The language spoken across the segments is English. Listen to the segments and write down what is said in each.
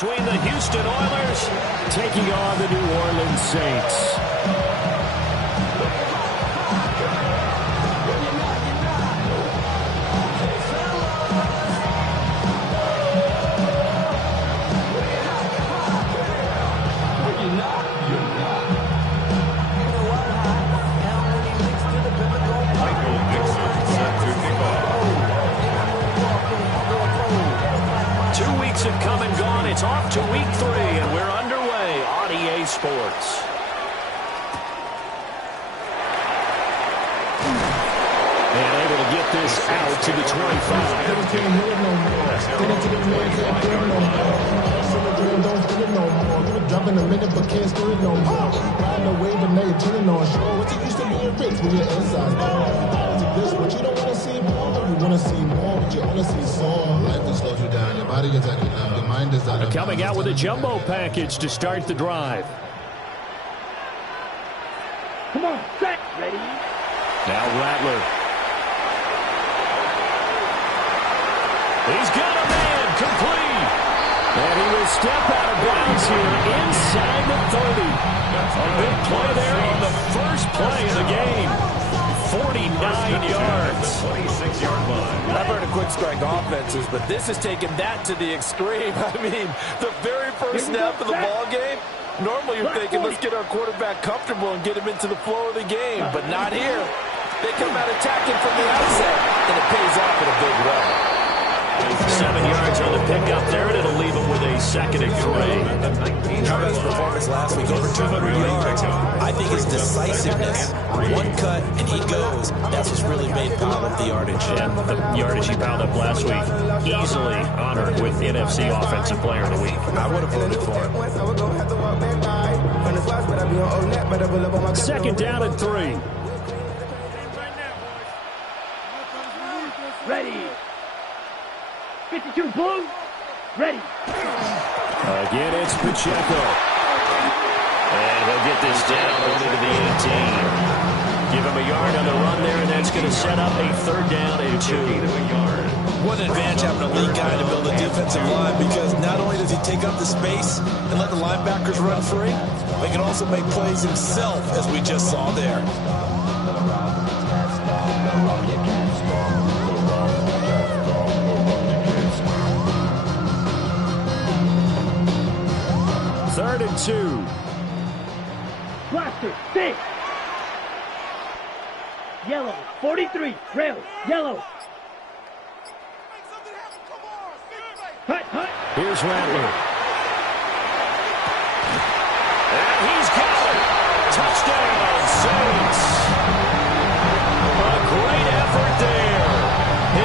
between the Houston Oilers taking on the New Orleans Saints. Have come and gone. It's off to week 3, and we're underway on EA Sports. And able to get this out to the 25. Dropping a minute but can't steer it no more. Riding the wave and now you're turning on shore. What's it used to be a rich when you're inside? This what you don't want to see more. You want to see more, but you only see some. Life that slows you down. Your body is at your mind is out. Coming out with a jumbo package to start the drive. Come on, set, ready. Now Rattler. He's got a man complete. And he will step out of bounds here inside the 30. A big play there on the first play of the game. 49 yards. 26-yard line. I've heard of quick strike offenses, but this has taken that to the extreme. I mean, the very first snap of the ball game, normally you're thinking, let's get our quarterback comfortable and get him into the flow of the game, but not here. They come out attacking from the outset, and it pays off in a big way. 7 yards on the pickup there, and it'll leave him with a second and 3. His performance last week, over 200 yards. I think his decisiveness, one cut and he goes, that's what's really made pile up the yardage. And the yardage he piled up last week, easily honored with NFC Offensive Player of the Week. I would have voted for him. Second down and 3. Ready. 52 blue. Ready. Again, it's Pacheco. And he'll get this down only to the 18. Give him a yard on the run there, and that's going to set up a third down and 2. What an advantage having a lead guy to build a defensive line, because not only does he take up the space and let the linebackers run free, but he can also make plays himself, as we just saw there. Third and 2. Blaster, 6. Yellow, 43. Rail, yellow. Hut, hut. Here's Rattler. And he's got it. Touchdown, Saints. A great effort there.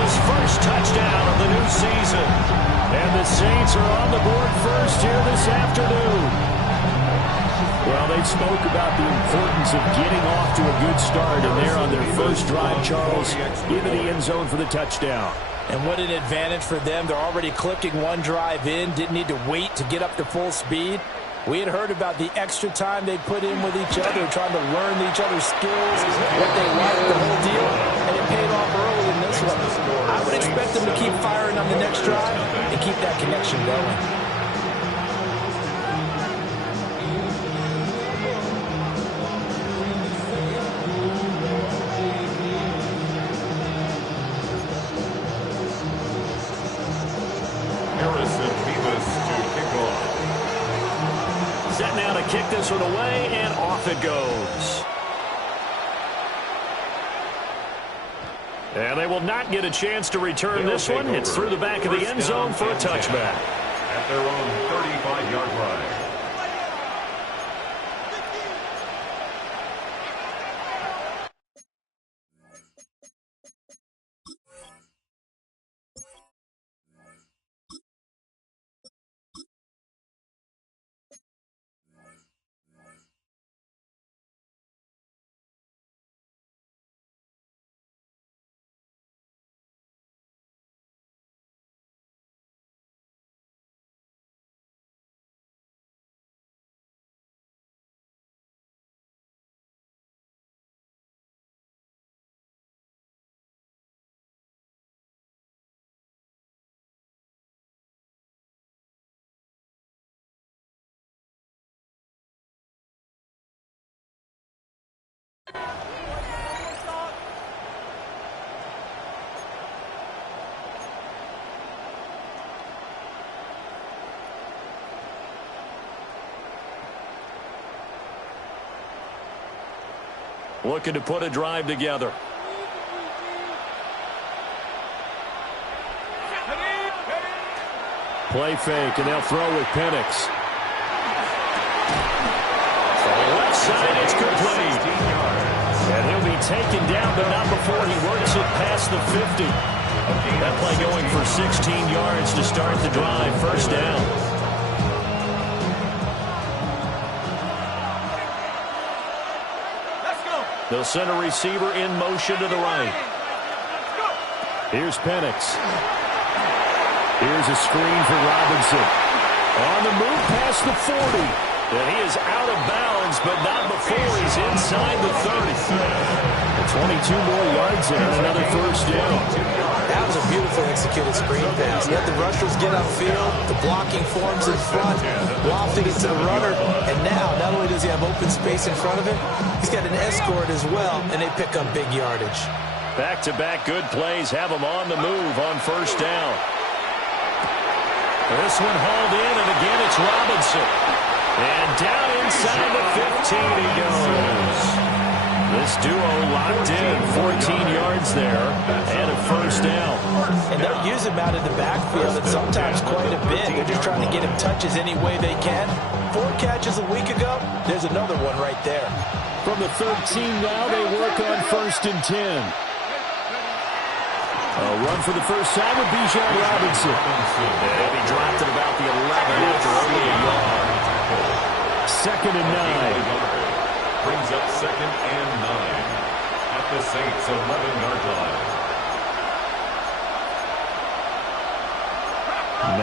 His first touchdown of the new season. And the Saints are on the board first here this afternoon. Well, they spoke about the importance of getting off to a good start, and they're on their first drive, Charles, into the end zone for the touchdown. And what an advantage for them. They're already clicking one drive in, didn't need to wait to get up to full speed. We had heard about the extra time they put in with each other, trying to learn each other's skills, what they like, the whole deal, and it paid off early in this one. I would expect them to keep firing on the next drive and keep that connection going. Set now to kick this one away, and off it goes. And they will not get a chance to return this one. It's through the back of the end zone for a touchback. At their own 35-yard line. Looking to put a drive together. Play fake, and they'll throw with Penix. Left side, it's complete. And he'll be taken down, but not before he works it past the 50. That play going for 16 yards to start the drive. First down. They'll send a receiver in motion to the right. Here's Penix. Here's a screen for Robinson. On the move past the 40. And he is out of bounds, but not before he's inside the 30. 22 more yards there and another first down. That was a beautifully executed screen pass. He had the rushers get upfield, the blocking forms in front, lofting it to the runner, and now not only does he have open space in front of him, he's got an escort as well, and they pick up big yardage. Back-to-back good plays have him on the move on first down. This one hauled in, and again it's Robinson. And down inside the 15 he goes. This duo locked in, 14 yards there, and a first down. And they'll use him out in the backfield, and sometimes quite a bit. They're just trying to get him touches any way they can. 4 catches a week ago, there's another one right there. From the 13 now, they work on first and 10. A run for the first time with Bijan Robinson. And he dropped at about the 11 after only a yard. Second and 9. Brings up second and 9 at the Saints' 11-yard line.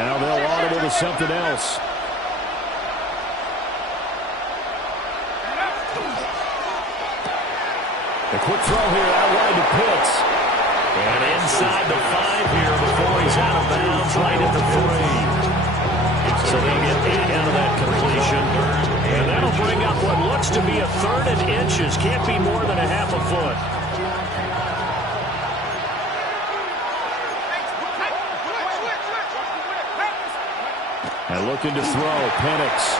Now they'll audible to something else. A quick throw here out wide to Pitts. And inside the 5 here before he's out of bounds, right at the 3. So they'll get 8 out of that completion. And that'll bring up what looks to be a 3rd and inches. Can't be more than a half a foot. And looking to throw, Penix.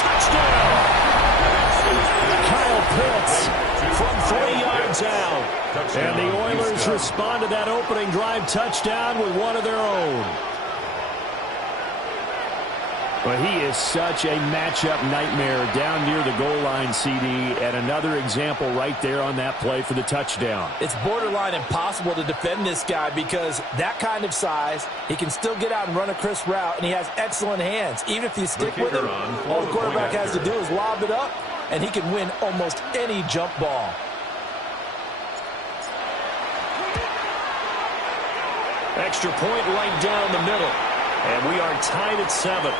Touchdown! Kyle Pitts from 3 yards out. And the Oilers respond to that opening drive touchdown with one of their own. Well, he is such a matchup nightmare down near the goal line, CD, and another example right there on that play for the touchdown. It's borderline impossible to defend this guy because that kind of size, he can still get out and run a crisp route, and he has excellent hands. Even if you stick with him, all the quarterback has to do is lob it up, and he can win almost any jump ball. Extra point right down the middle, and we are tied at 7.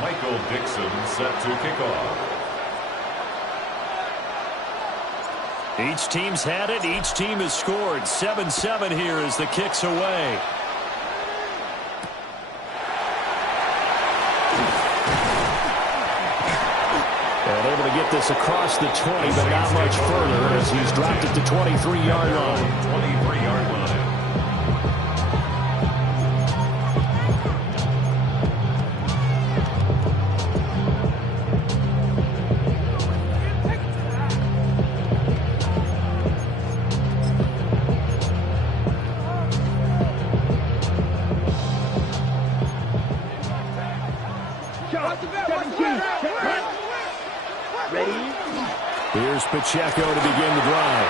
Michael Dixon set to kick off. Each team's had it. Each team has scored. 7-7 here as the kick's away. And able to get this across the 20, but not much further as he's dropped it to 23-yard line. 23-yard line. Here's Pacheco to begin the drive.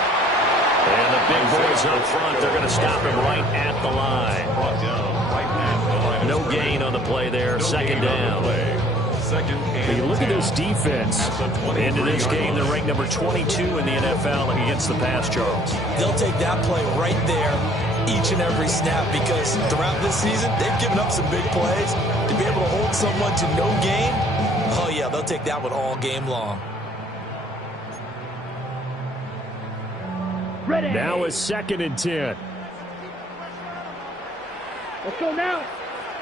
And the big boys up front, they're going to stop him right at the line. No gain on the play there, second down. You look at this defense. Into this game, they're ranked number 22 in the NFL against the pass, Charles. They'll take that play right there each and every snap because throughout this season, they've given up some big plays. To be able to hold someone to no gain, oh yeah, they'll take that one all game long. Ready. Now it's second and 10. Let's go now.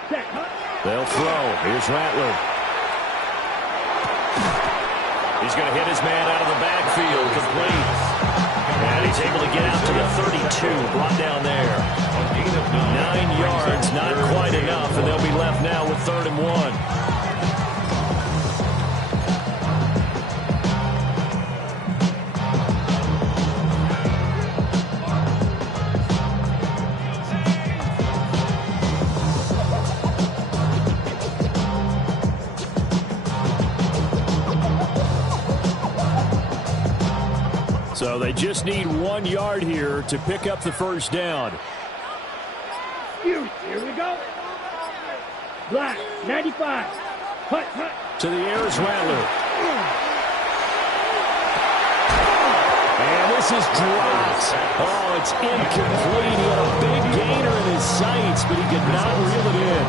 Set, hut. They'll throw. Here's Rattler. He's going to hit his man out of the backfield. Complete. And he's able to get out to the 32. Brought down there. 9 yards, not quite enough, and they'll be left now with 3rd and 1. So they just need 1 yard here to pick up the first down. Here we go. Black, 95. Hut, hut. To the air is Rattler. And this is dropped. Oh, it's incomplete. He had a big gainer in his sights, but he could not reel it in.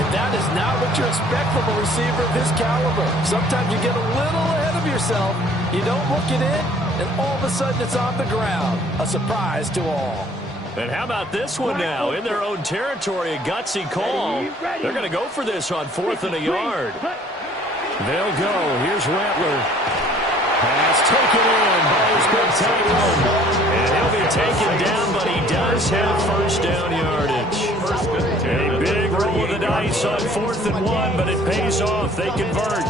And that is not what you expect from a receiver of his caliber. Sometimes you get a little ahead of yourself. You don't look it in, and all of a sudden it's on the ground. A surprise to all. And how about this one now? In their own territory, a gutsy call. They're going to go for this on 4th and a yard. They'll go. Here's Rattler. Pass taken in by his spectacular. And he'll be taken down, but he does have first down yardage. A big roll of the dice on 4th and 1, but it pays off. They convert.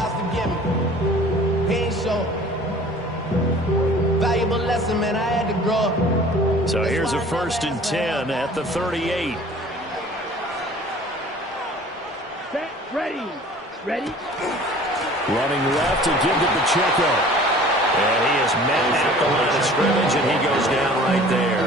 Valuable lesson, man. I had to grow up. So here's a 1st and 10 at the 38. Set, ready. Ready. Running left to give to Pacheco. And he is met at the line of scrimmage, and he goes down right there.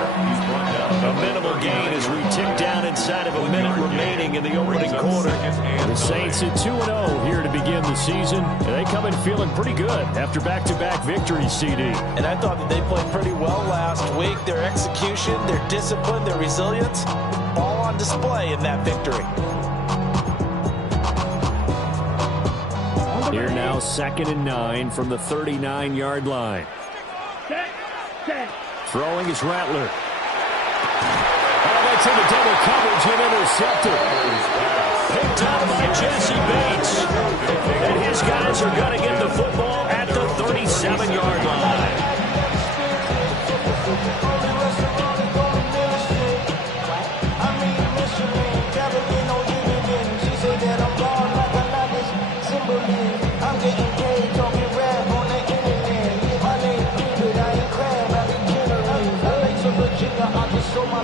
A minimal gain as we tick down inside of a minute remaining in the opening quarter. The Saints at 2-0 here to begin the season. And they come in feeling pretty good after back-to-back victories, CD. And I thought that they played pretty well last week. Their execution, their discipline, their resilience, all on display in that victory. Here now, 2nd and 9 from the 39-yard line. Set. Throwing is Rattler. Oh, that's in the double coverage and intercepted. Picked out by Jesse Bates. And his guys are going to get the football at the 37-yard line.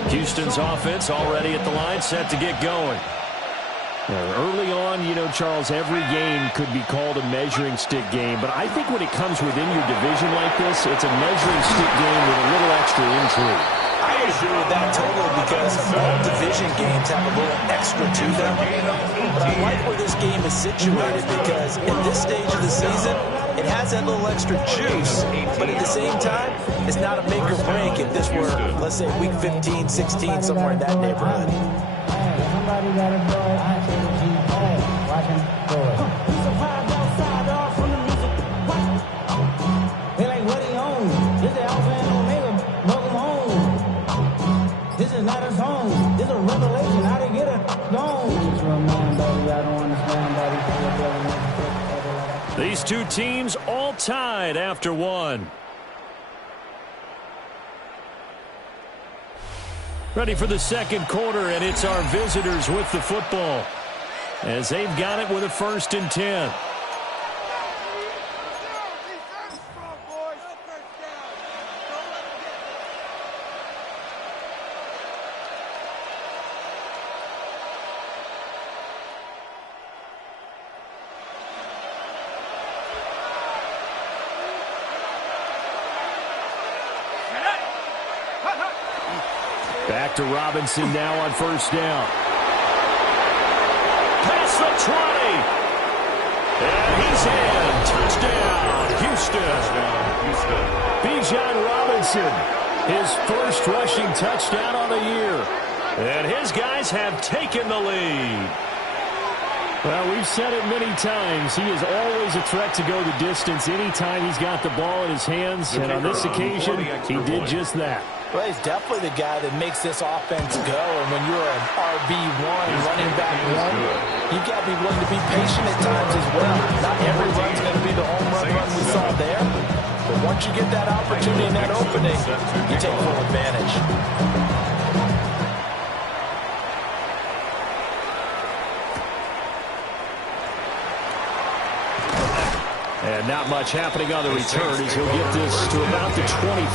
Houston's offense already at the line, set to get going. Early on, you know, Charles, every game could be called a measuring stick game, but I think when it comes within your division like this, it's a measuring stick game with a little extra intrigue. I agree with that totally because all division games have a little extra to them. But I like where this game is situated because in this stage of the season, it has that little extra juice, but at the same time, it's not a make or break if this were, let's say, week 15, 16, somewhere in that neighborhood. Somebody got to throw it. I can't keep watch him throw it. He's a 5-yard dog from the music. They like what he owns. This is Alpha and Omega. Welcome home. This is not a song. This is a revelation. How to get it gone. Just remind, baby. I don't understand, baby. These two teams all tied after one. Ready for the second quarter, and it's our visitors with the football as they've got it with a 1st and 10. Back to Robinson now on 1st down. Past the 20. And he's in. Touchdown, Houston. Bijan Robinson, his first rushing touchdown on the year. And his guys have taken the lead. Well, we've said it many times. He is always a threat to go the distance anytime he's got the ball in his hands. And on this occasion, he did just that. Well, he's definitely the guy that makes this offense go. And when you're an RB1, running back one, you've got to be willing to be patient at times as well. Not every run's going to be the home run we saw there. But once you get that opportunity and that opening, you take full advantage. And not much happening on the return as he'll get this to about the 23.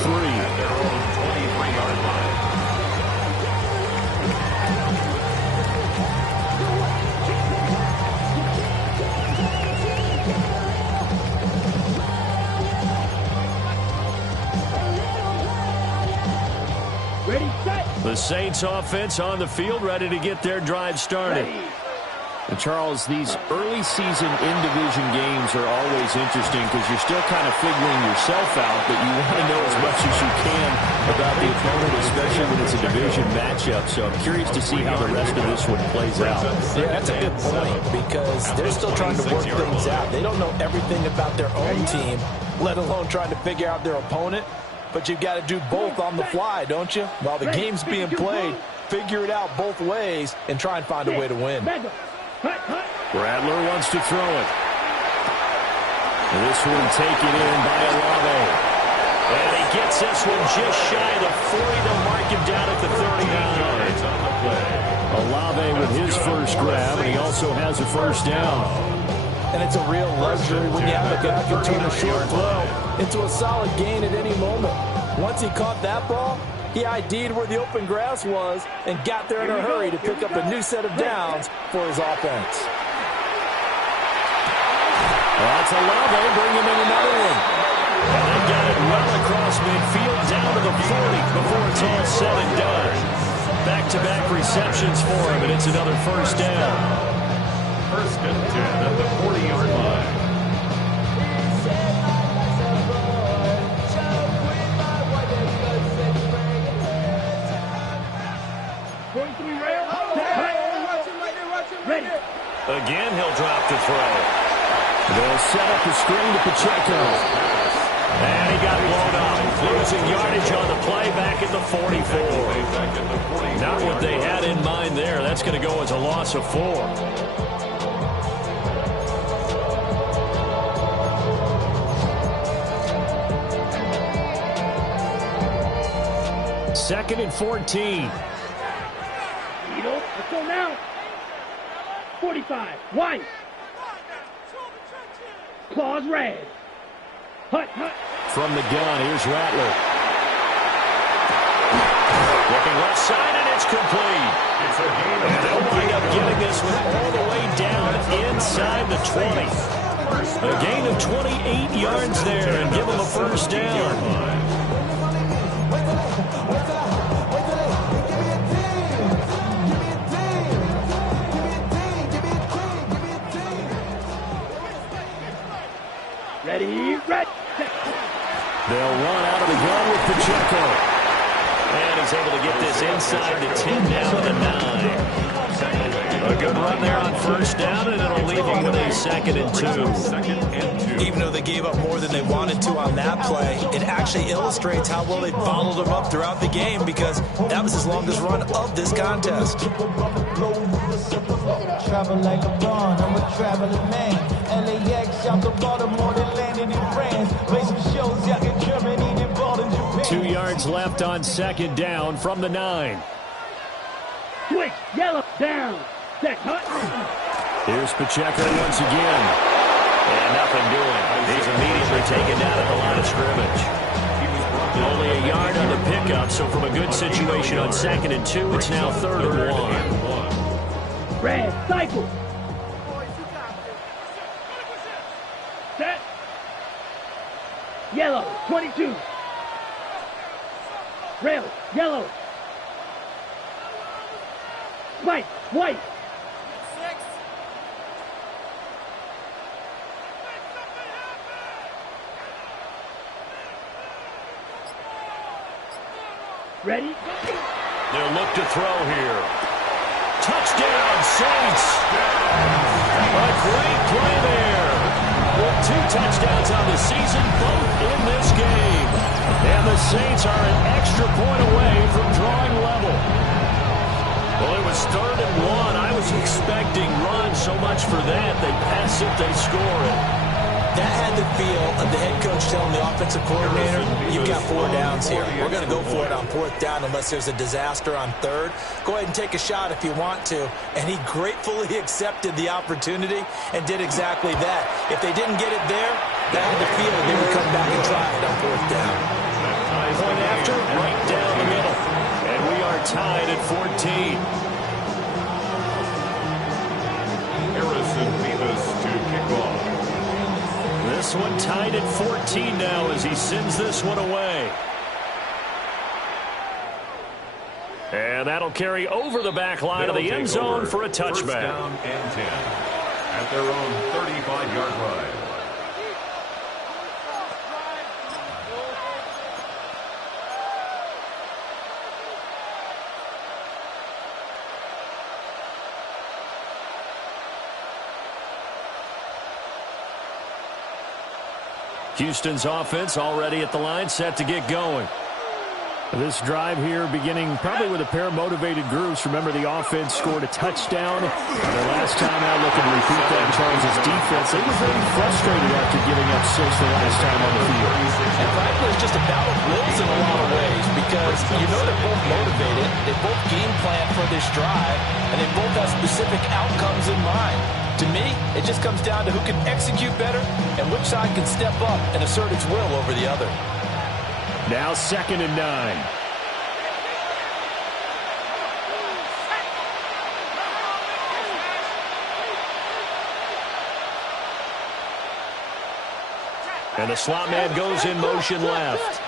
Ready, set. The Saints offense on the field, ready to get their drive started. Ready. And Charles, these early season in-division games are always interesting because you're still kind of figuring yourself out, but you want to know as much as you can about the opponent, especially when it's a division matchup. So I'm curious to see how the rest of this one plays out. Yeah, that's a good point because they're still trying to work things out. They don't know everything about their own team, let alone trying to figure out their opponent. But you've got to do both on the fly, don't you? While the game's being played, figure it out both ways and try and find a way to win. Rattler wants to throw it. And this one taken in by Olave. And he gets this one just shy of the 40 to mark him down at the 39. Olave with his first grab, and he also has a first down. And it's a real luxury when you have a guy who can turn a short throw into a solid gain at any moment. Once he caught that ball, he ID'd where the open grass was and got there in a hurry to pick up a new set of downs for his offense. That's Olave bringing in another one. And they got it well across midfield down to the 40 before it's all said and done. Back-to-back receptions for him, and it's another first down. First and 10 at the 40-yard line. Ready. Again, he'll drop the throw. They'll set up the screen to Pacheco. And he got blown up. Losing yardage on the play back at the 44. Not what they had in mind there. That's going to go as a loss of 4. Second and 14. Let's go now. 45. White. Claws red. Hut. From the gun, here's Rattler. Looking left side, and it's complete. And they'll wind up getting this one all the way down inside the 20. A gain of 28 yards there and give them a first down. Ready. They'll run out of the gun with Pacheco. And he's able to get this inside the 10 down to the 9. A good run there on first down, and it'll leave them with a second and 2. Even though they gave up more than they wanted to on that play, it actually illustrates how well they bottled them up throughout the game because that was his longest run of this contest. Travel like a bond, I'm a traveling man. LAX out to Baltimore, they landed in France. Play some shows out in Germany, then ball in Japan. 2 yards left on second down from the 9. Switch. Yellow. Down. Set. Hut. Here's Pacheco once again. And nothing doing. He's immediately taken down at the line of scrimmage. Only a yard on the pickup, so from a good situation on second and 2, it's now third and 1. Red. Cycle. Set. Yellow. 22. Rail. Yellow. Spike. White. 6. Ready? They'll look to throw here. Touchdown, Saints! A great play there. with 2 touchdowns on the season, both in this game. And the Saints are an extra point away from drawing level. Well, it was 3rd and 1. I was expecting run so much for that. They pass it, they score it. That had the feel of the head coach telling the offensive coordinator, you've got 4 downs here. We're going to go for it on 4th down unless there's a disaster on 3rd. Go ahead and take a shot if you want to. And he gratefully accepted the opportunity and did exactly that. If they didn't get it there, that had the feel they would come back and try it on 4th down. Point after, right down the middle. And we are tied at 14. Harrison Bevis to kick off. This one tied at 14 now as he sends this one away. And that'll carry over the back line of the end zone for a touchback. 1st down and 10 at their own 35-yard line. Houston's offense already at the line, set to get going. This drive here beginning probably with a pair of motivated groups. Remember, the offense scored a touchdown. Their last time out, looking to repeat that in Charles' defense. They were very frustrated after giving up 6 the last time on the field. And frankly, it's just a battle of wills in a lot of ways because you know they're both motivated. They both game plan for this drive, and they both have specific outcomes in mind. To me, it just comes down to who can execute better and which side can step up and assert its will over the other. Now 2nd and 9. And the slot man goes in motion left.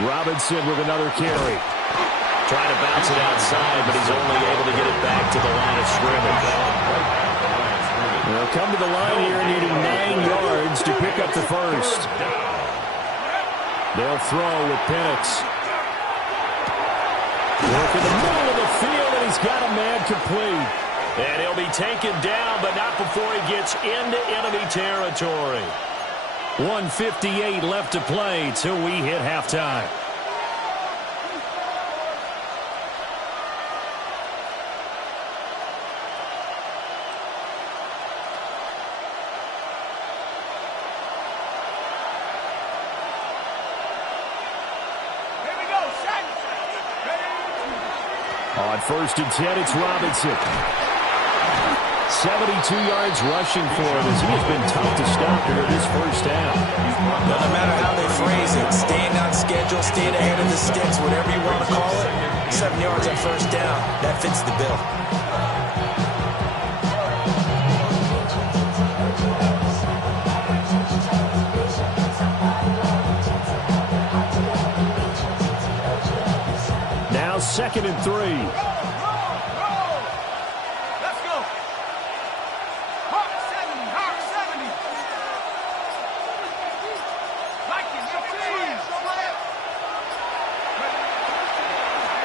Robinson with another carry. Trying to bounce it outside, but he's only able to get it back to the line of scrimmage. They'll come to the line here needing 9 yards to pick up the first. They'll throw with Penix. Work in the middle of the field, and he's got a man complete. And he'll be taken down, but not before he gets into enemy territory. 1:58 left to play till we hit halftime. On 1st and 10, it's Robinson. 72 yards rushing for him as he has been tough to stop here this first half. No matter how they phrase it, staying on schedule, staying ahead of the sticks, whatever you want to call it, 7 yards on 1st down, that fits the bill. Now 2nd and 3.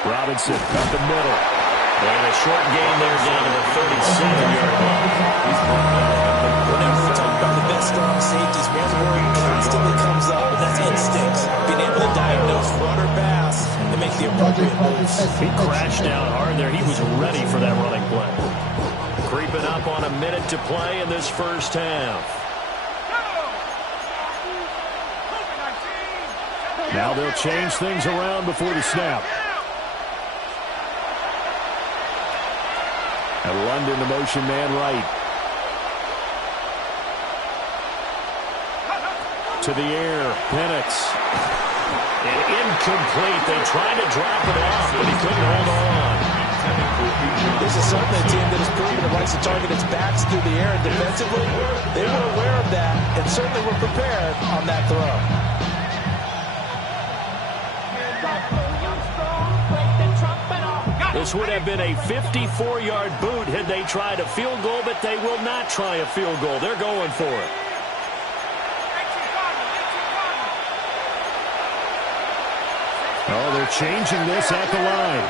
Robinson up the middle. And a short gain there down to the 37-yard line. Whenever we talk about the best strong safeties, one word constantly comes up, and that's instincts. Being able to diagnose run or pass and make the appropriate moves. He crashed down hard there. He was ready for that running play. Creeping up on a minute to play in this first half. Now they'll change things around before the snap. And London, the motion man right. To the air, Penix. And incomplete. They tried to drop it off, but he couldn't hold on. This is something a team that has proven it likes to target its backs through the air and defensively. They were aware of that and certainly were prepared on that throw. This would have been a 54-yard boot had they tried a field goal, but they will not try a field goal. They're going for it. Oh, they're changing this at the line.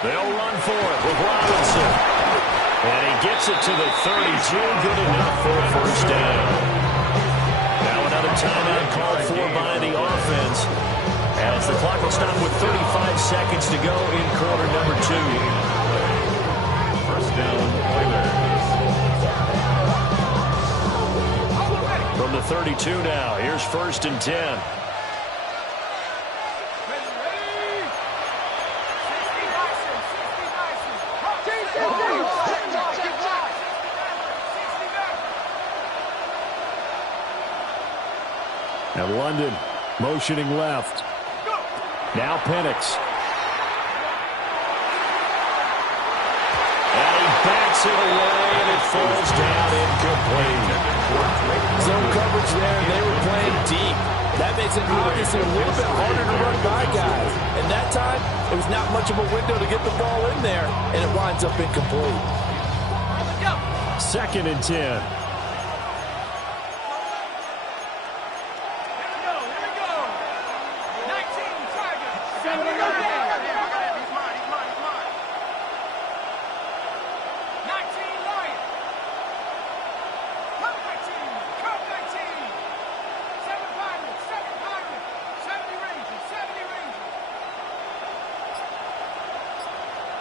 They'll run for it with Robinson. And he gets it to the 32. Good enough for a first down. Now another timeout called for by the offense, as the clock will stop with 35 seconds to go in quarter number 2. First down, Oilers. From the 32 now, here's 1st and 10. And London motioning left. Now Penix. And he backs it away, and it falls down incomplete. Zone coverage there, they were playing deep. That makes it obviously a little bit harder to run by guys. And that time, it was not much of a window to get the ball in there, and it winds up incomplete. 2nd and 10.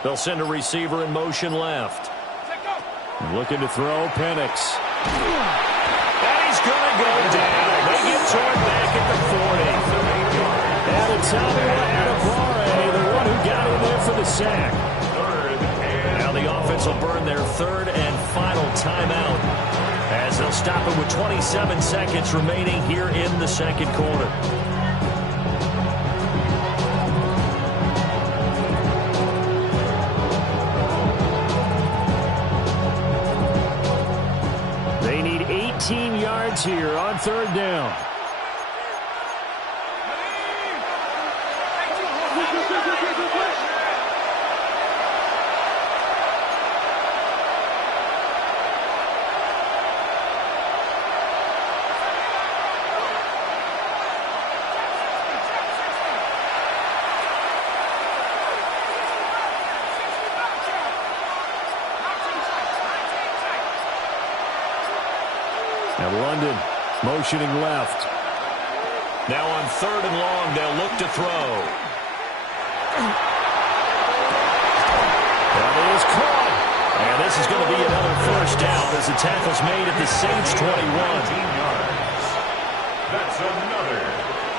They'll send a receiver in motion left. Looking to throw, Penix. And he's going to go down. They get toward back at the 40. And it's Adebawore, the one who got in there for the sack. Now the offense will burn their 3rd and final timeout, as they'll stop it with 27 seconds remaining here in the 2nd quarter. They need 18 yards here on 3rd down. And London motioning left. Now on 3rd and long, they'll look to throw. That is caught. And this is going to be another first down as the tackle's made at the Saints 21. 19 yards. That's another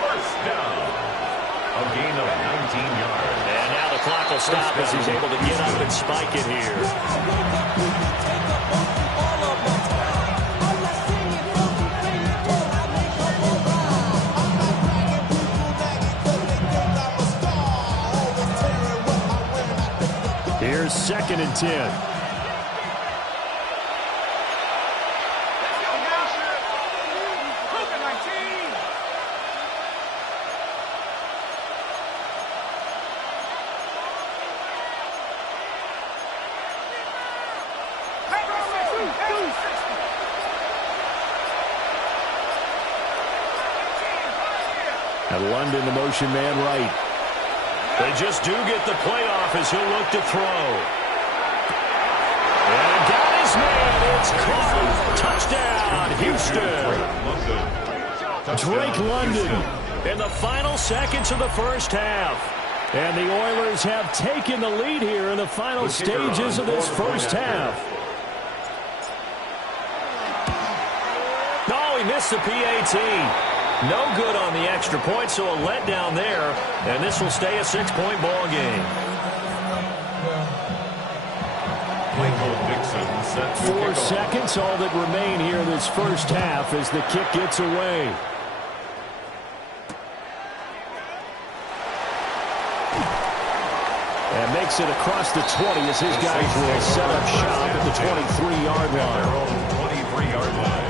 first down. A gain of 19 yards. And now the clock will stop as he's able to get up and spike it here. Here's 2nd and 10. And London, the motion man right. They just do get the play off as he'll look to throw. And got his man. It's caught. Touchdown, Houston. Drake London in the final seconds of the first half. And the Oilers have taken the lead here in the final stages of this first half. Oh, he missed the PAT. No good on the extra point, so a letdown there. And this will stay a 6-point ball game. Michael Dixon set to 4 seconds, all that remain here in this first half as the kick gets away. And makes it across the 20 as his guys will set up shop at the 23-yard line. 23-yard line.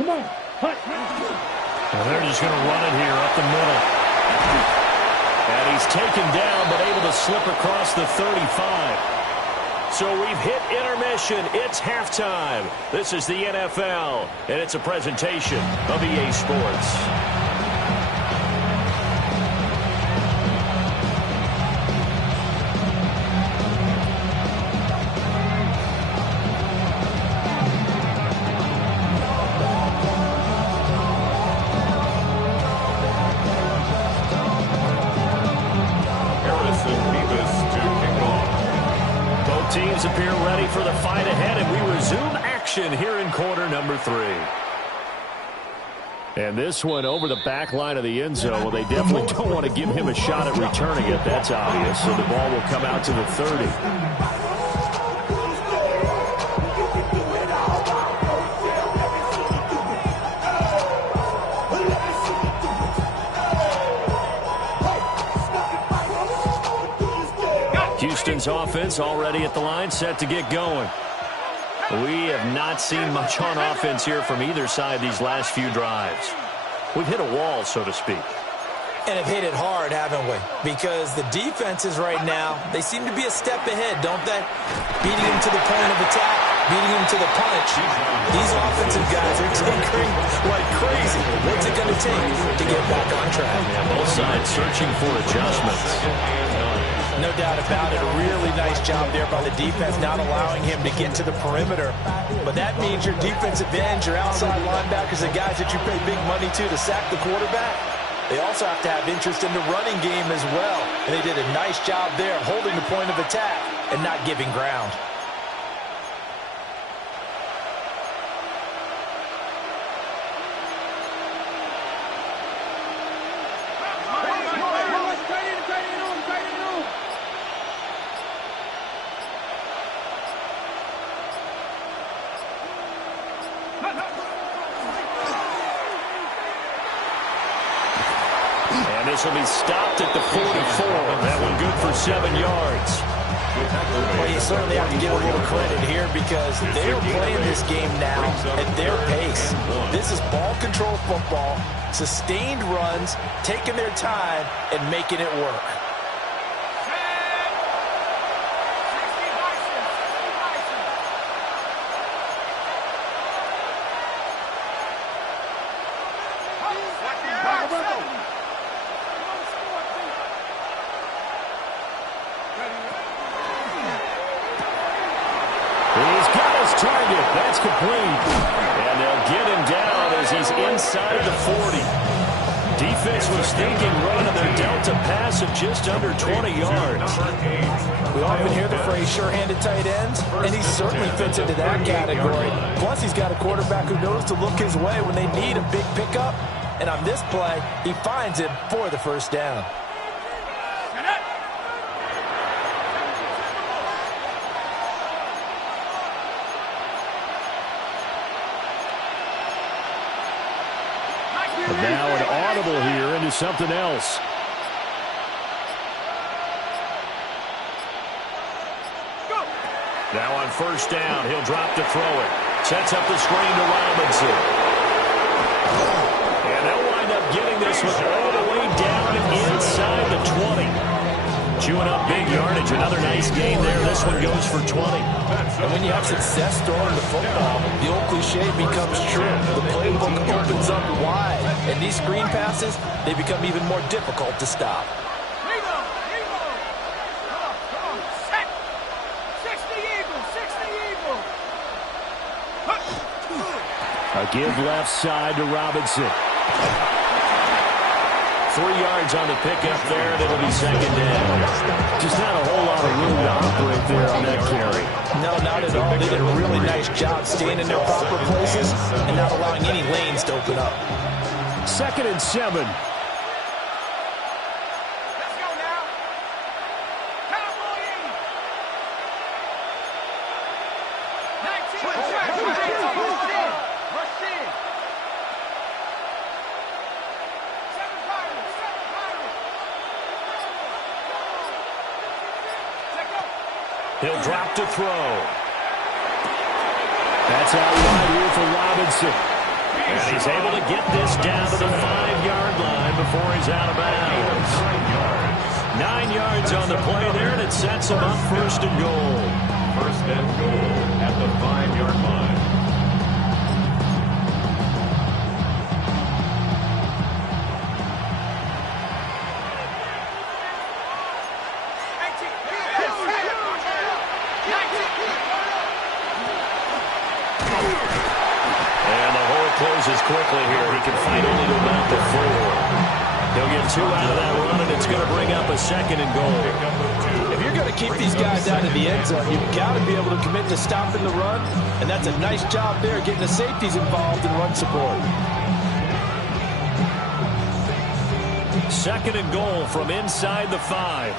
Come on. Hut. And they're just going to run it here up the middle. And he's taken down, but able to slip across the 35. So we've hit intermission. It's halftime. This is the NFL, and it's a presentation of EA Sports. Teams appear ready for the fight ahead, and we resume action here in quarter number 3. And this one over the back line of the end zone. Well, they definitely don't want to give him a shot at returning it. That's obvious. So the ball will come out to the 30. Houston's offense already at the line, set to get going. We have not seen much on offense here from either side these last few drives. We've hit a wall, so to speak. And have hit it hard, haven't we? Because the defenses right now, they seem to be a step ahead, don't they? Beating them to the point of attack, beating them to the punch. These offensive guys are tinkering like crazy. What's it going to take to get back on track? Yeah, both sides searching for adjustments. No doubt about it. A really nice job there by the defense, not allowing him to get to the perimeter. But that means your defensive ends, your outside linebackers, the guys that you pay big money to sack the quarterback, they also have to have interest in the running game as well. And they did a nice job there of holding the point of attack and not giving ground. And this will be stopped at the 44. That one good for 7 yards. Well, you certainly have to give a little credit here because they're playing this game now at their pace. This is ball control football, sustained runs, taking their time, and making it work. Target, that's complete. And they'll get him down as he's inside the 40. Defense was thinking run, and they're dealt a pass of just under 20 yards. We often hear the phrase sure-handed tight ends, and he certainly fits into that category. Plus, he's got a quarterback who knows to look his way when they need a big pickup. And on this play, he finds him for the first down. But now an audible here into something else. Now on first down, he'll drop to throw it. Sets up the screen to Robinson. And they'll wind up getting this one all the way down inside the 20. Chewing up big yardage. Another nice gain there. This one goes for 20. And when you have success throwing the football, the old cliche becomes true. The playbook opens up wide. And these screen passes, they become even more difficult to stop. A give left side to Robinson. 3 yards on the pickup there, and it'll be second down. Just not a whole lot of room to operate there on that carry. No, not at all. They did a really nice job staying in their proper places and not allowing any lanes to open up. 2nd and 7. He'll drop to throw. That's out wide here for Robinson. And he's able to get this down to the 5-yard line before he's out of bounds. 9 yards on the play there, and it sets him up first and goal. First and goal at the 5-yard line. And the hole closes quickly here. He can fight only to about the 4. He'll get 2 out of that run, and it's going to bring up a second and goal. If you're going to keep these guys out of the end zone, you've got to be able to commit to stopping the run, and that's a nice job there, getting the safeties involved in run support. Second and goal from inside the 5.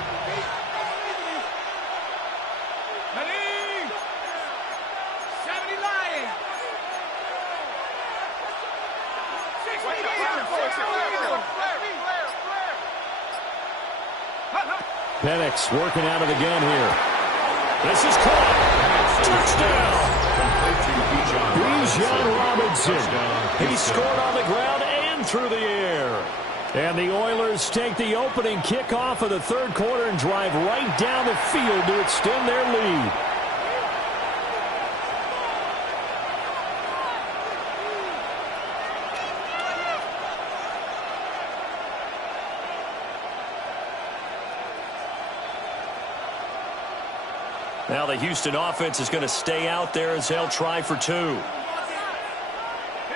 Penix working out of the gun here. This is caught. Touchdown. Bijan Robinson. He scored on the ground and through the air. And the Oilers take the opening kickoff of the third quarter and drive right down the field to extend their lead. Now the Houston offense is going to stay out there as they'll try for 2.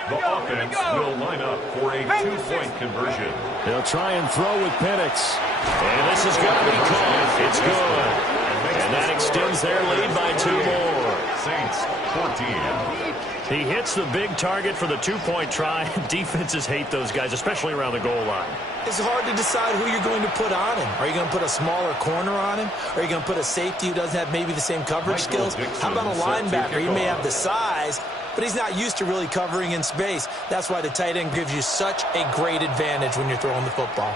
The offense will line up for a 2-point conversion. They'll try and throw with Penix. And this is going to be caught. It's good. And that extends their lead by 2 more. Saints 14. He hits the big target for the 2-point try. Defenses hate those guys, especially around the goal line. It's hard to decide who you're going to put on him. Are you going to put a smaller corner on him? Are you going to put a safety who doesn't have maybe the same coverage skills? How about a linebacker? He may have the size, but he's not used to really covering in space. That's why the tight end gives you such a great advantage when you're throwing the football.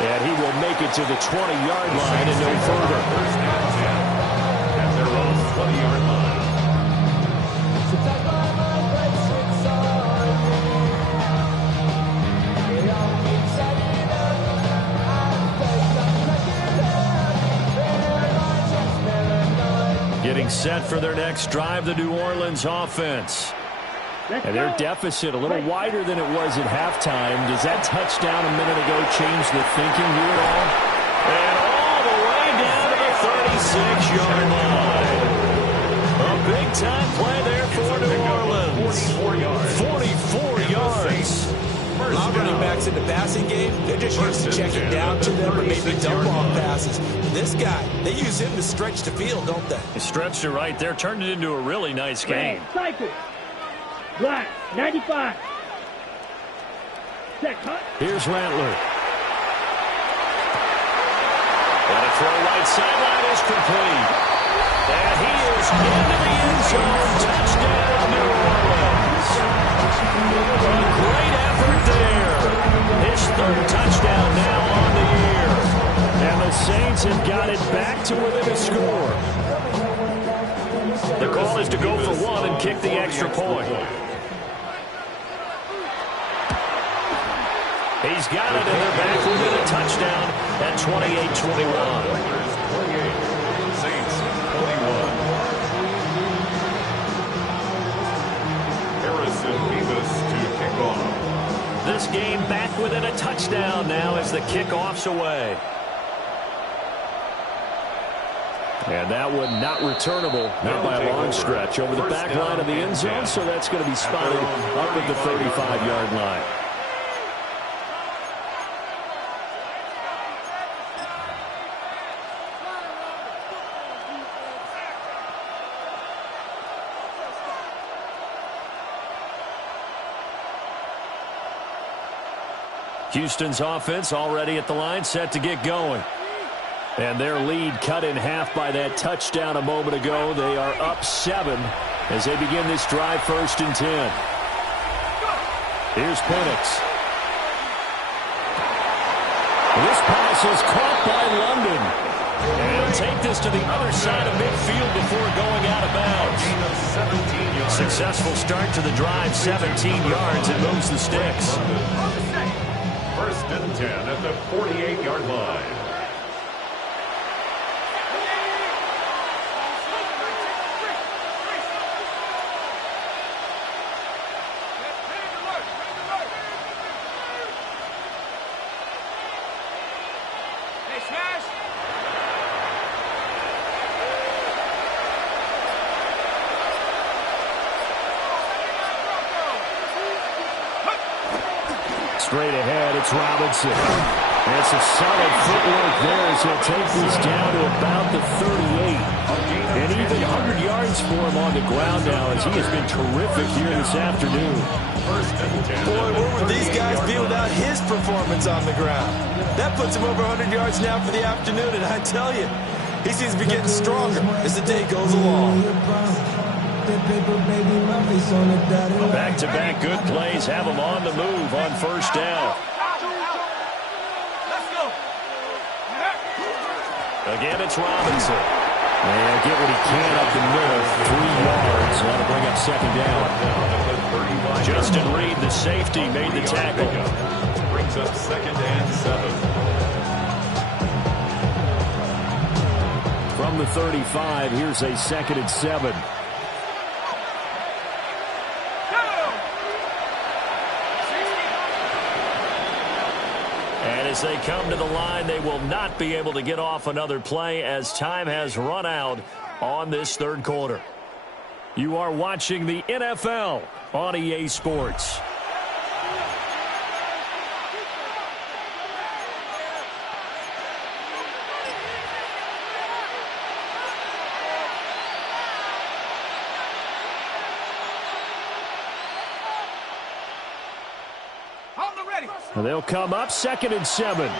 And he will make it to the 20-yard line and no further. At their own 20-yard line. Getting set for their next drive, the New Orleans offense. And their deficit a little wider than it was at halftime. Does that touchdown a minute ago change the thinking here at all? And all the way down to the 36-yard line. A big-time play there for New Orleans. 44 yards. A lot of running backs in the passing game, they're just used to checking down to them or maybe dump-off passes. This guy, they use him to stretch the field, don't they? He stretched it right there, turned it into a really nice game. Cycle. Black, 95. Set, cut. Here's Rattler. And a throw right sideline is complete. And he is into the end zone. Touchdown, New Orleans. A great effort there. His 3rd touchdown now on the year. And the Saints have got it back to within a score. The call is to go for 1 and kick the extra point. He's got it, and they're back within a touchdown at 28-21. Saints 21. Harrison Beavis to kick off. This game back within a touchdown now as the kickoff's away. And that one not returnable, not by a long stretch, over the back line of the end zone, so that's going to be spotted up at the 35-yard line. Houston's offense already at the line, set to get going. And their lead cut in half by that touchdown a moment ago. They are up 7 as they begin this drive, 1st and 10. Here's Penix. This pass is caught by London. And he'll take this to the other side of midfield before going out of bounds. successful start to the drive, 17 yards. It moves the sticks. First and 10 at the 48-yard line. Straight ahead, it's Robinson. And some solid footwork there as he'll take this down to about the 38. And even 100 yards for him on the ground now as he has been terrific here this afternoon. Boy, where would these guys be without his performance on the ground? That puts him over 100 yards now for the afternoon, and I tell you, he seems to be getting stronger as the day goes along. Back-to-back good plays have him on the move on first down. Again, it's Robinson. And get what he can up the middle. 3 yards. That'll bring up second down. Justin Reed, the safety, made the tackle. Brings up second and 7. From the 35, here's a second and 7. And as they come to the line, they will not be able to get off another play as time has run out on this third quarter. You are watching the NFL on EA Sports. They'll come up second and 7.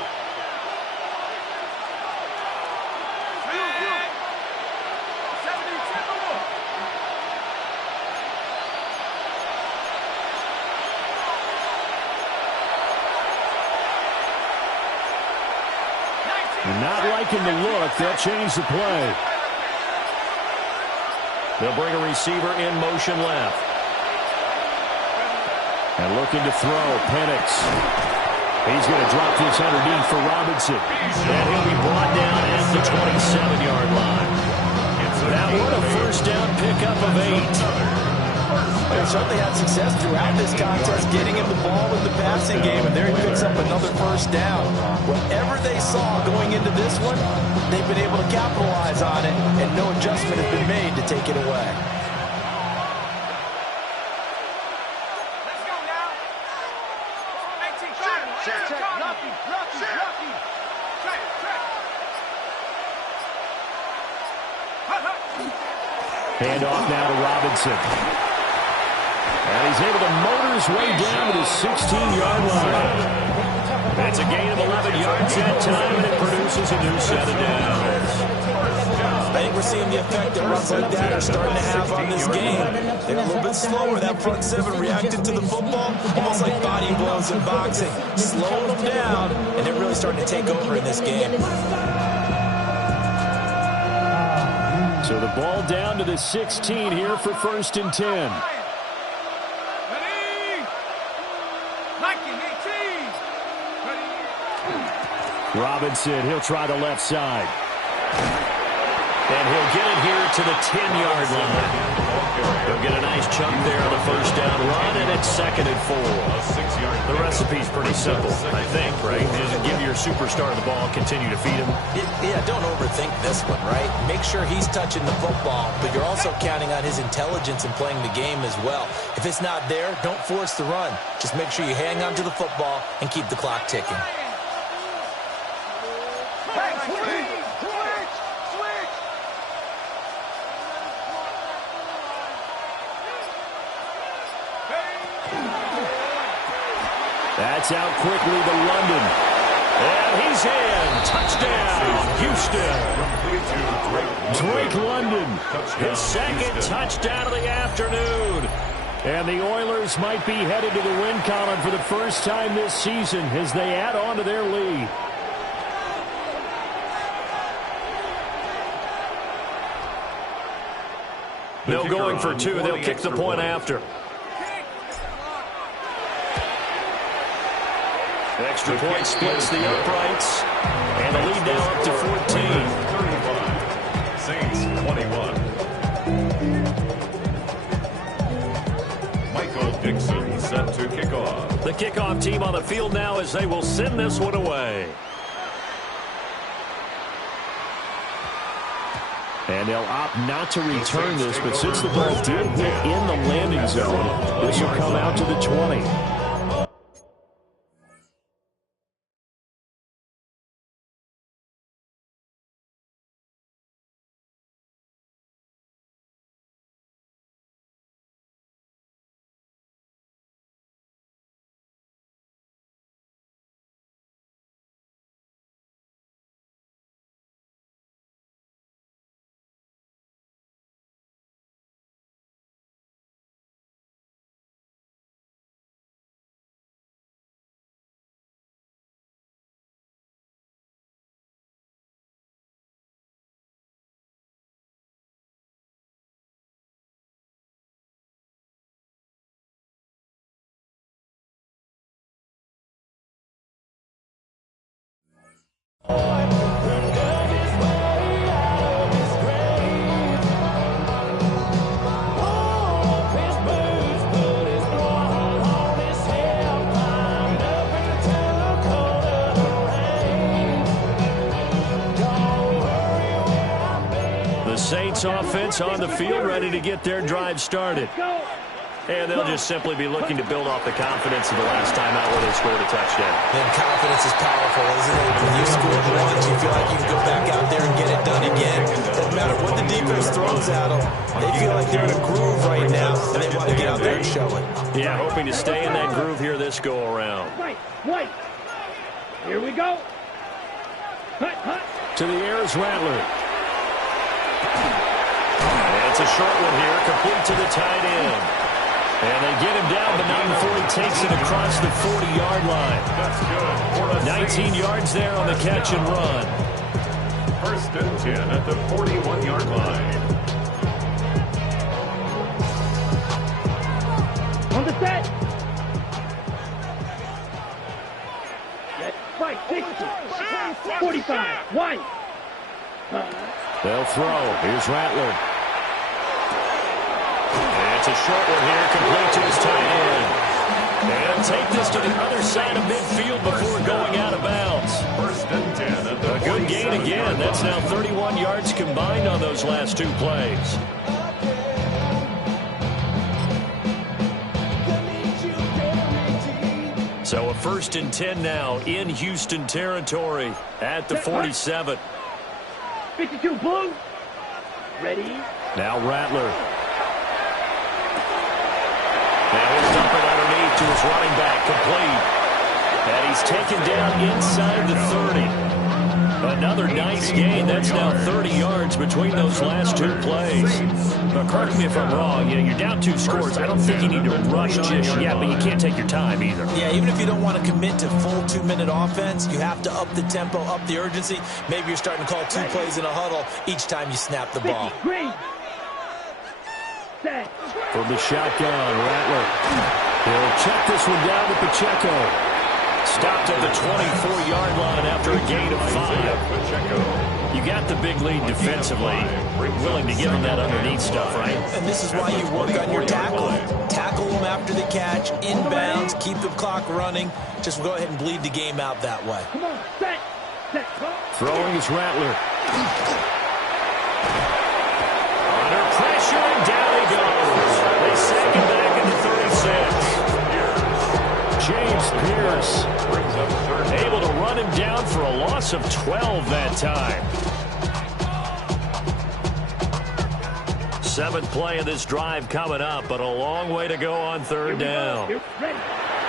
Not liking the look. They'll change the play. They'll bring a receiver in motion left. And looking to throw, Penix. He's going to drop this underneath for Robinson. And he'll be brought down at the 27-yard line. That one a first down pickup of 8. They've certainly had success throughout this contest, getting him the ball in the passing game, and there he picks up another first down. Whatever they saw going into this one, they've been able to capitalize on it, and no adjustment has been made to take it away. Hand off now to Robinson. And he's able to motor his way down to the 16-yard line. That's a gain of 11 yards that time, and it produces a new set of downs. I think we're seeing the effect that runs like that are starting to have on this game. They're a little bit slower. That front seven reacted to the football almost like body blows in boxing. Slowing them down, and they're really starting to take over in this game. So the ball down to the 16 here for first and 10. Robinson, he'll try the left side. And he'll get it here to the 10-yard line. He'll get a nice chunk there on the first down run, and it's second and 4. The recipe's pretty simple, I think, right? Just give your superstar the ball, continue to feed him. Yeah, don't overthink this one, right? Make sure he's touching the football, but you're also counting on his intelligence in playing the game as well. If it's not there, don't force the run. Just make sure you hang on to the football and keep the clock ticking. That's out quickly to London. And he's in. Touchdown, Houston. Drake London, his second touchdown of the afternoon. And the Oilers might be headed to the win column for the first time this season as they add on to their lead. No going for two. They'll kick the point after. Extra point splits the uprights. And the lead now up to 14. 35. Saints 21. Michael Dixon set to kick off. The kickoff team on the field now as they will send this one away. And they'll opt not to return this, but since the ball did hit in the landing zone, this will come out to the 20. Saints offense on the field, ready to get their drive started. And they'll just simply be looking to build off the confidence of the last time out where they scored a touchdown. And confidence is powerful, isn't it? When you score once, you feel like you can go back out there and get it done again. Doesn't matter what the defense throws at them. They feel like they're in a groove right now, and they want to get out there and show it. Yeah, hoping to stay in that groove here this go-around. White. Here we go. Hut. To the air is Rattler. And it's a short one here, complete to the tight end. And they get him down, but not before he takes it across the 40-yard line. That's good. 19 yards there on the catch and run. First and 10 at the 41-yard line. On the set. Right, 60. 45. White. They'll throw. Here's Rattler. And it's a short one here, complete to his tight end. And take this to the other side of midfield before going out of bounds. First and 10 at the A good gain again. That's now 31 yards combined on those last two plays. So a first and 10 now in Houston territory at the 47. 52 blue. Ready. Now Rattler. Now he'll dump it underneath to his running back, complete. And he's taken down inside the 30. Another nice gain. That's now 30 yards between those last two plays. But correct me if I'm wrong. You know, you're down 2 scores. I don't think you need to rush just yet, but you can't take your time either. Yeah, even if you don't want to commit to full 2-minute offense, you have to up the tempo, up the urgency. Maybe you're starting to call 2 plays in a huddle each time you snap the ball. Green. Set. From the shotgun, Rattler. He'll check this one down to Pacheco. Stopped at the 24-yard line after a gain of 5. You got the big lead defensively. Willing to give him that underneath stuff, right? And this is why you work on your tackling. Tackle them after the catch, inbounds, keep the clock running. Just go ahead and bleed the game out that way. Come on, set. Throwing is Rattler. Under pressure, and down he goes. They sack him back in the 36. James Pierce able to run him down for a loss of 12 that time. 7th play of this drive coming up, but a long way to go on 3rd down.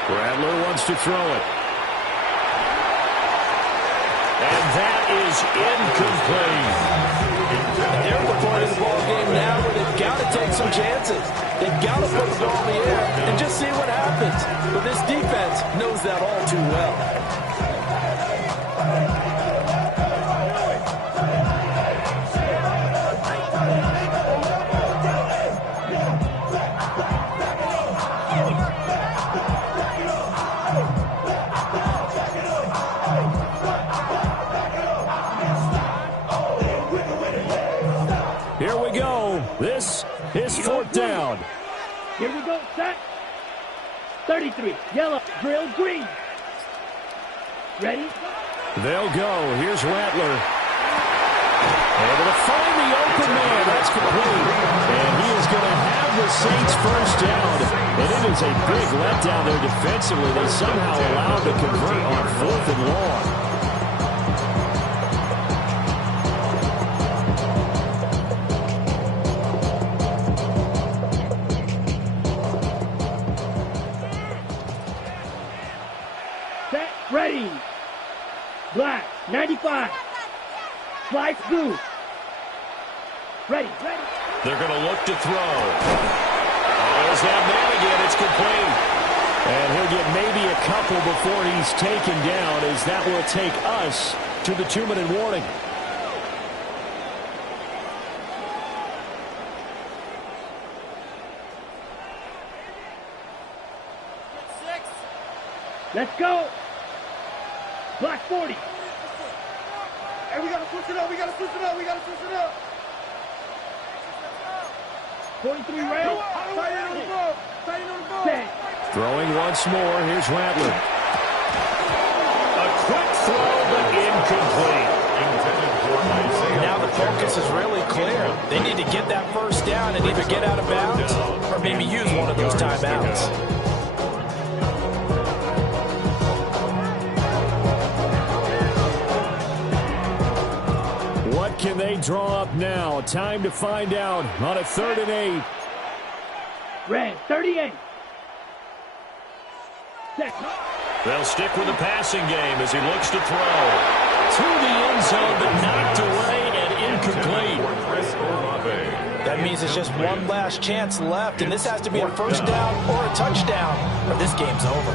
Rattler wants to throw it. And that is incomplete. They're at the point of the ball game now where they've got to take some chances. They've got to put the ball in the air and just see what happens. But this defense knows that all too well. His fourth down. Here we go, set. 33, yellow, drill, green. Ready? They'll go. Here's Rattler. Able to find the open man. That's complete. And he is going to have the Saints first down. And it is a big letdown there defensively. They somehow allowed to convert on 4th and long. Set, ready. Black, 95. Slice blue. Ready, ready. They're going to look to throw. There's that man again. It's complete. And he'll get maybe a couple before he's taken down, as that will take us to the 2-minute warning. Let's go. Black 40. Hey, we gotta switch it up. We gotta switch it up. We gotta switch it up. 43 rail. Tight on the ball. Tight on the ball. Throwing once more. Here's Rattler. A quick throw, but incomplete. Now the focus is really clear. They need to get that first down and either get out of bounds or maybe use one of those timeouts. What can they draw up now? Time to find out on a 3rd and 8. Red, 38. Set. They'll stick with the passing game as he looks to throw. To the end zone, but knocked away and incomplete. That means it's just one last chance left, and this has to be a first down or a touchdown, or this game's over.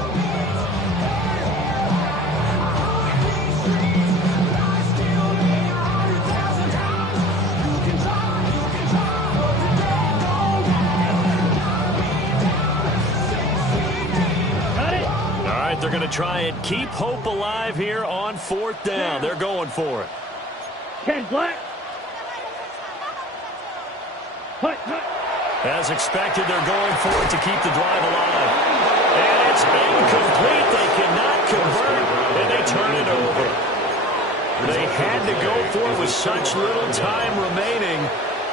They're going to try and keep hope alive here on 4th down. They're going for it. 10 black. Hut, hut. As expected, they're going for it to keep the drive alive. And it's incomplete. They cannot convert, and they turn it over. They had to go for it with such little time remaining.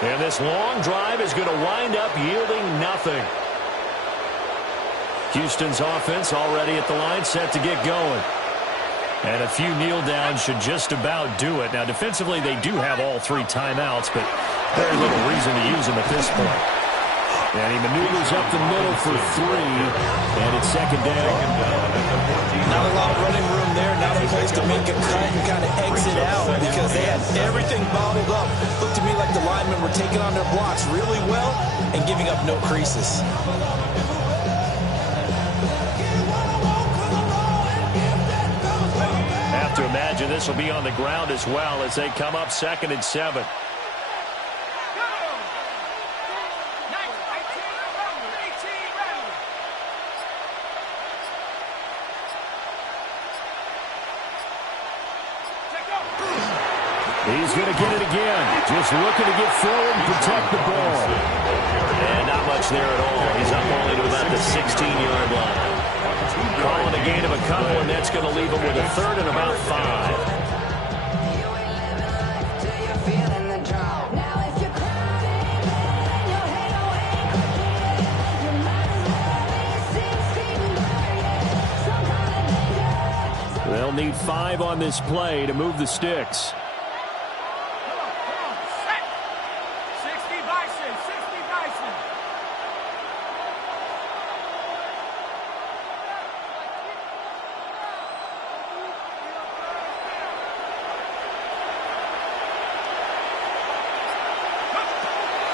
And this long drive is going to wind up yielding nothing. Houston's offense already at the line, set to get going. And a few kneel downs should just about do it. Now, defensively, they do have all 3 timeouts, but very little reason to use them at this point. And he maneuvers up the middle for 3, and it's 2nd down. Not a lot of running room there, not a place to make a cut and kind of exit out because they had everything bottled up. Looked to me like the linemen were taking on their blocks really well and giving up no creases. To imagine this will be on the ground as well as they come up 2nd and 7. He's going to get it again. Just looking to get forward and protect the ball. And not much there at all. He's up only to about the 16-yard line. Calling a gain of a couple, and that's going to leave him with a 3rd and about 5. They'll need 5 on this play to move the sticks.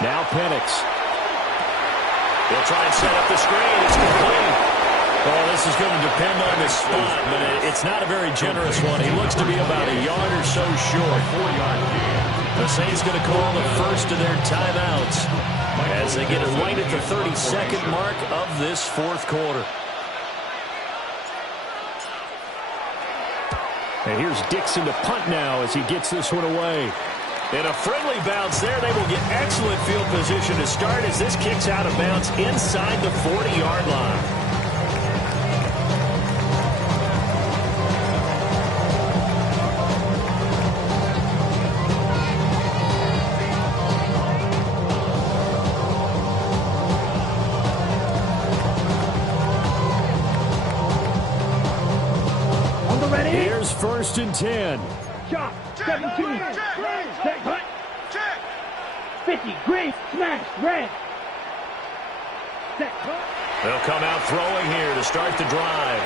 Now Penix. They'll try and set up the screen. It's complete. Oh, this is going to depend on the spot, but it's not a very generous one. He looks to be about a yard or so short. 4-yard gain. The Saints going to call the first of their timeouts as they get it right at the 32nd mark of this 4th quarter. And here's Dixon to punt now as he gets this one away. In a friendly bounce there, they will get excellent field position to start as this kicks out of bounds inside the 40-yard line. Here's 1st and 10. Shot. 17. Set. Hut. 50. Green. Smash. Red. Set. Hut. They'll come out throwing here to start the drive.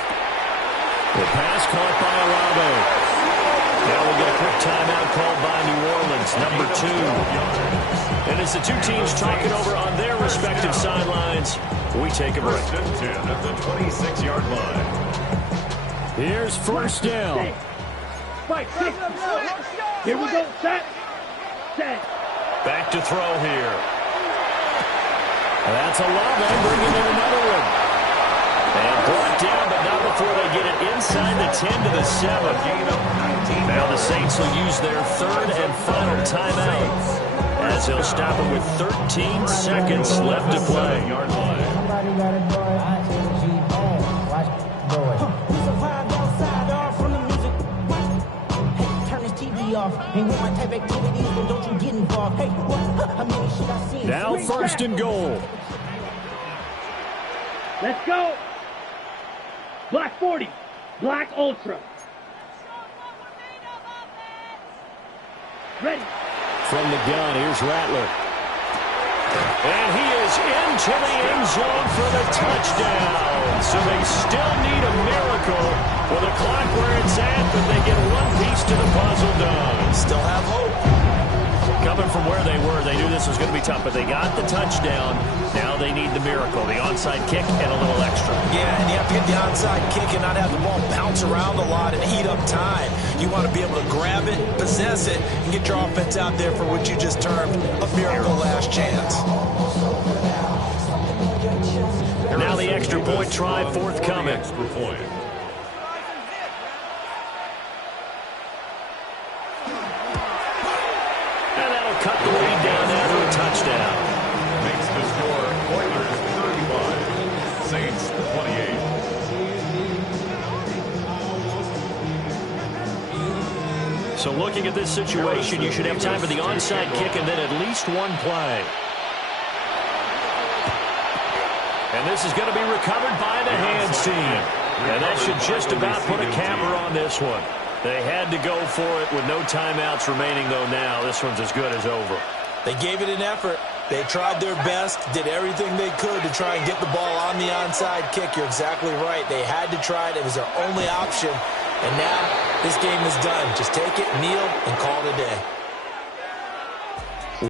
The pass caught by Olave. Now we'll get a quick timeout called by New Orleans, number 2. And as the two teams talking over on their respective sidelines, we take a break. 1st and 10 at the 26-yard line. Here's 1st down. Fight. 6. Here we go. Set. Back to throw here. That's Olave bringing in another one. And brought down, but not before they get it inside the 10 to the 7. Now the Saints will use their 3rd and final timeout as they'll stop it with 13 seconds left to play. Somebody got a boy. I tell the G, watch boy. We survived outside all from the music. Hey, turn this TV off. Ain't with my type activities, but don't you get involved. Hey, what? How many shit I seen? Now 1st and goal. Let's go. Black 40. Black Ultra. Ready. From the gun, here's Rattler. And he is into the end zone for the touchdown. So they still need a miracle with the clock where it's at, but they get one piece to the puzzle done. Still have hope. Coming from where they were, they knew this was going to be tough, but they got the touchdown. Now they need the miracle, the onside kick and a little extra. Yeah, and you have to get the onside kick and not have the ball bounce around a lot and eat up time. You want to be able to grab it, possess it, and get your offense out there for what you just termed a miracle last chance. Now the extra point try forthcoming. Extra point. Cut the lead down after a touchdown. Makes the score Oilers 35, Saints 28. So looking at this situation, you should have time for the onside kick and then at least one play. And this is going to be recovered by the hands team. And that should just about put a camera on this one. They had to go for it with no timeouts remaining, though, now. This one's as good as over. They gave it an effort. They tried their best, did everything they could to try and get the ball on the onside kick. You're exactly right. They had to try it. It was their only option. And now this game is done. Just take it, kneel, and call it a day.